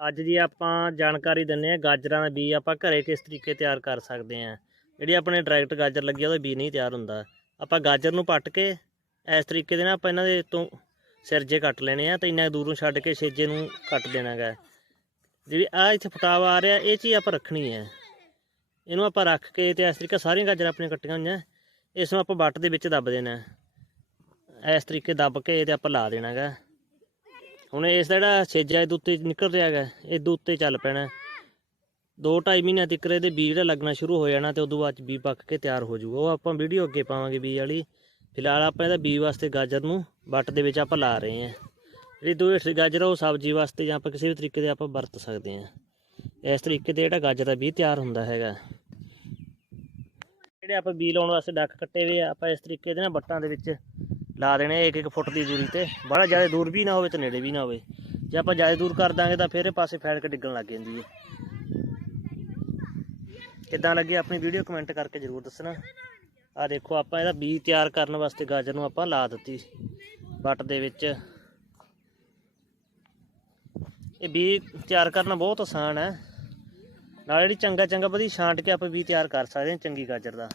ਅੱਜ ਜੀ ਆਪਾਂ ਜਾਣਕਾਰੀ ਦਿੰਨੇ ਆ ਗਾਜਰਾਂ ਦਾ ਬੀਜ ਆਪਾਂ ਘਰੇ ਕਿਸ ਤਰੀਕੇ ਤਿਆਰ ਕਰ ਸਕਦੇ ਆ ਜਿਹੜੀ ਆਪਣੇ ਡਾਇਰੈਕਟ ਗਾਜਰ ਲੱਗੀ ਆ, ਉਹਦਾ ਬੀਜ ਨਹੀਂ ਤਿਆਰ ਹੁੰਦਾ। ਆਪਾਂ ਗਾਜਰ ਨੂੰ ਪੱਟ ਕੇ ਇਸ ਤਰੀਕੇ ਦੇ ਨਾਲ ਆਪਾਂ ਇਹਨਾਂ ਦੇ ਤੋਂ ਸਿਰਜੇ ਕੱਟ ਲੈਣੇ ਆ ਤੇ ਇੰਨਾ ਦੂਰੋਂ ਛੱਡ ਕੇ ਛੇਜੇ ਨੂੰ ਕੱਟ ਦੇਣਾਗਾ। ਜਿਹੜੀ ਆ ਇੱਥੇ ਫਟਾਵਾ ਆ ਰਿਹਾ, ਇਹ ਚੀਜ਼ ਆਪਾਂ ਰੱਖਣੀ ਹੈ। ਇਹਨੂੰ ਆਪਾਂ ਰੱਖ ਕੇ ਤੇ ਇਸ ਤਰੀਕੇ ਸਾਰੀਆਂ ਗਾਜਰਾਂ ਆਪਣੀਆਂ ਕੱਟੀਆਂ ਹੋਈਆਂ। ਇਸ ਨੂੰ ਆਪਾਂ ਬੱਟ ਦੇ ਵਿੱਚ ਦੱਬ ਦੇਣਾ। ਇਸ ਤਰੀਕੇ ਦੱਬ ਕੇ ਤੇ ਆਪਾਂ ਲਾ ਦੇਣਾਗਾ। ਹੁਣ ਇਸ ਦਾ ਜਿਹੜਾ ਛੇਜਾ ਇਹਦੇ ਉੱਤੇ ਨਿਕਲ ਰਿਹਾ ਹੈਗਾ, ਇਹਦੇ ਉੱਤੇ ਚੱਲ ਪੈਣਾ ਦੋ ਢਾਈ ਮਹੀਨਿਆਂ ਤੱਕ ਇਹਦੇ ਬੀਜ ਜਿਹੜਾ ਲੱਗਣਾ ਸ਼ੁਰੂ ਹੋ ਜਾਣਾ ਤੇ ਉਦੋਂ ਬਾਅਦ 'ਚ ਬੀਜ ਪੱਕ ਕੇ ਤਿਆਰ ਹੋ ਜਾਊਗਾ। ਉਹ ਆਪਾਂ ਵੀਡੀਓ ਅੱਗੇ ਪਾਵਾਂਗੇ ਬੀਜ ਵਾਲੀ। ਫਿਲਹਾਲ ਆਪਾਂ ਇਹਦਾ ਬੀਜ ਵਾਸਤੇ ਗਾਜਰ ਨੂੰ ਵੱਟ ਦੇ ਵਿੱਚ ਆਪਾਂ ਲਾ ਰਹੇ ਹਾਂ। ਜਿਹੜੀ ਦੋ ਹੇਠਲੀ ਗਾਜਰ ਆ, ਉਹ ਸਬਜ਼ੀ ਵਾਸਤੇ ਜਾਂ ਆਪਾਂ ਕਿਸੇ ਵੀ ਤਰੀਕੇ ਦੇ ਆਪਾਂ ਵਰਤ ਸਕਦੇ ਹਾਂ। ਇਸ ਤਰੀਕੇ ਦੇ ਜਿਹੜਾ ਗਾਜਰ ਦਾ ਬੀਜ ਤਿਆਰ ਹੁੰਦਾ ਹੈਗਾ। ਜਿਹੜੇ ਆਪਾਂ ਬੀਜ ਲਾਉਣ ਵਾਸਤੇ ਡੱਕ ਕੱਟੇ ਹੋਏ ਆ, ਆਪਾਂ ਇਸ ਤਰੀਕੇ ਦੇ ਨਾਲ ਵੱਟਾਂ ਦੇ ਵਿੱਚ ਲਾ ਦੇਣੇ ਇੱਕ ਇੱਕ ਫੁੱਟ ਦੀ ਦੂਰੀ ਤੇ। ਬੜਾ ਜ਼ਿਆਦਾ ਦੂਰ ਵੀ ਨਾ ਹੋਵੇ ਤੇ ਨੇੜੇ ਵੀ ਨਾ ਹੋਵੇ। ਜੇ ਆਪਾਂ ਜ਼ਿਆਦਾ ਦੂਰ ਕਰ ਦਾਂਗੇ ਤਾਂ ਫਿਰ ਇਹ ਪਾਸੇ ਫੈਲ ਕੇ ਡਿੱਗਣ ਲੱਗ ਜਾਂਦੀ ਹੈ ਕਿੱਦਾਂ ਲੱਗੀ ਆਪਣੀ ਵੀਡੀਓ? ਕਮੈਂਟ ਕਰਕੇ ਜ਼ਰੂਰ ਦੱਸਣਾ। ਆ ਦੇਖੋ, ਆਪਾਂ ਇਹਦਾ ਬੀਜ ਤਿਆਰ ਕਰਨ ਵਾਸਤੇ ਗਾਜਰ ਨੂੰ ਆਪਾਂ ਲਾ ਦਿੱਤੀ। ਵੱਟ ਦੇ ਵਿੱਚ। ਇਹ ਬੀਜ ਤਿਆਰ ਕਰਨਾ ਬਹੁਤ ਆਸਾਨ ਹੈ। ਨਾਲ ਜਿਹੜੀ ਚੰਗਾ ਚੰਗਾ ਵਧੀਆ ਛਾਂਟ ਕੇ ਆਪਾਂ ਬੀਜ ਤਿਆਰ ਕਰ ਸਕਦੇ ਹਾਂ ਚੰਗੀ ਗਾਜਰ ਦਾ।